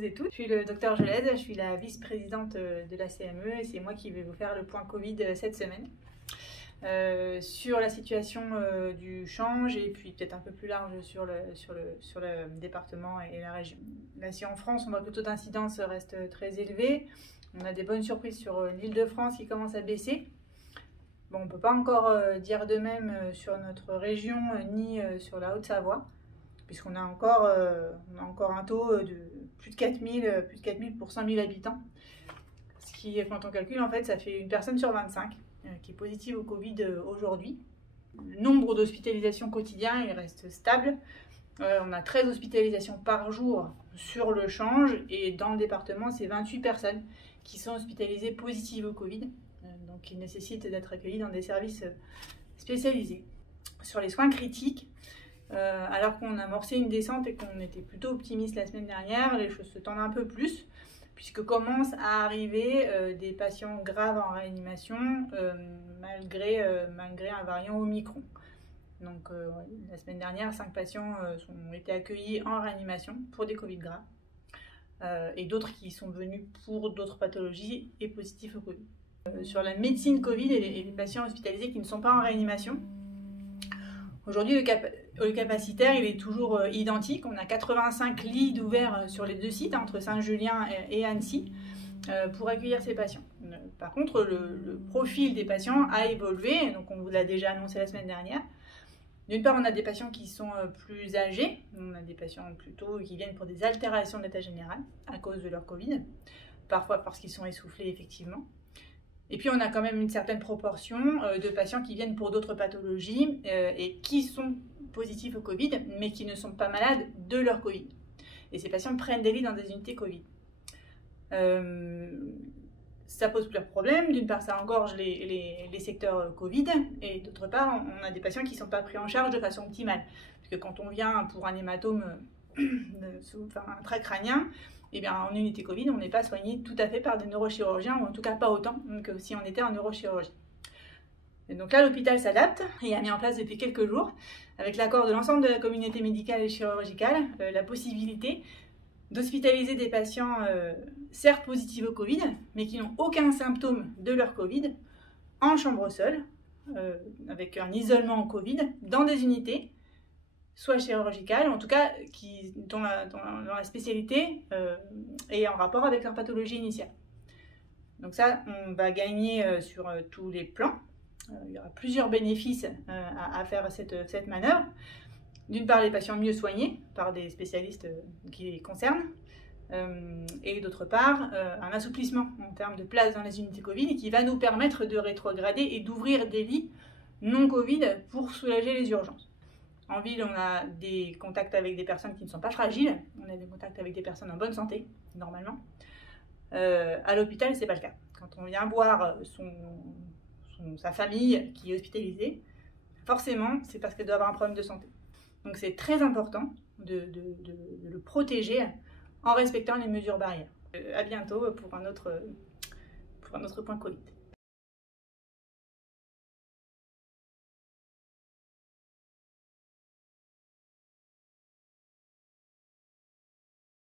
tous et toutes. Je suis le docteur Geled, je suis la vice-présidente de la CME et c'est moi qui vais vous faire le point Covid cette semaine. Sur la situation du change et puis peut-être un peu plus large sur le département et la région. Là, si en France, on voit que le taux d'incidence reste très élevé, on a des bonnes surprises sur l'Île-de-France qui commence à baisser. Bon, on ne peut pas encore dire de même sur notre région ni sur la Haute-Savoie, puisqu'on a encore un taux de plus de 4000 pour 100 000 habitants. Ce qui, quand on calcule, en fait, ça fait une personne sur 25 qui est positive au Covid aujourd'hui. Le nombre d'hospitalisations quotidiennes, il reste stable. On a 13 hospitalisations par jour sur le change et dans le département, c'est 28 personnes qui sont hospitalisées positives au Covid, donc qui nécessitent d'être accueillies dans des services spécialisés. Sur les soins critiques, alors qu'on a amorcé une descente et qu'on était plutôt optimiste la semaine dernière, les choses se tendent un peu plus, puisque commencent à arriver des patients graves en réanimation malgré un variant Omicron. Donc la semaine dernière, 5 patients ont été accueillis en réanimation pour des Covid graves et d'autres qui sont venus pour d'autres pathologies et positifs au Covid. Sur la médecine Covid et les patients hospitalisés qui ne sont pas en réanimation, aujourd'hui, le capacitaire, il est toujours identique. On a 85 lits d'ouverts sur les deux sites, entre Saint-Julien et Annecy, pour accueillir ces patients. Par contre, le profil des patients a évolué, donc on vous l'a déjà annoncé la semaine dernière. D'une part, on a des patients qui sont plus âgés, on a des patients plutôt qui viennent pour des altérations de l'état général à cause de leur Covid, parfois parce qu'ils sont essoufflés effectivement. Et puis on a quand même une certaine proportion de patients qui viennent pour d'autres pathologies et qui sont positifs au Covid, mais qui ne sont pas malades de leur Covid. Et ces patients prennent des lits dans des unités Covid. Ça pose plusieurs problèmes. D'une part, ça engorge les secteurs Covid, et d'autre part, on a des patients qui ne sont pas pris en charge de façon optimale. Parce que quand on vient pour un hématome, un trait crânien, eh bien, en unité Covid, on n'est pas soigné tout à fait par des neurochirurgiens, ou en tout cas pas autant que si on était en neurochirurgie. Et donc là, l'hôpital s'adapte et a mis en place depuis quelques jours, avec l'accord de l'ensemble de la communauté médicale et chirurgicale, la possibilité d'hospitaliser des patients certes positifs au Covid, mais qui n'ont aucun symptôme de leur Covid, en chambre seule, avec un isolement Covid, dans des unités, soit chirurgicales, en tout cas dont la spécialité est en rapport avec leur pathologie initiale. Donc ça, on va gagner sur tous les plans. Il y aura plusieurs bénéfices à faire cette manœuvre. D'une part, les patients mieux soignés par des spécialistes qui les concernent, et d'autre part, un assouplissement en termes de place dans les unités Covid qui va nous permettre de rétrograder et d'ouvrir des lits non Covid pour soulager les urgences. En ville, on a des contacts avec des personnes qui ne sont pas fragiles, on a des contacts avec des personnes en bonne santé, normalement. À l'hôpital, ce n'est pas le cas. Quand on vient voir sa famille qui est hospitalisée, forcément, c'est parce qu'elle doit avoir un problème de santé. Donc c'est très important de le protéger en respectant les mesures barrières. À bientôt pour un autre point Covid.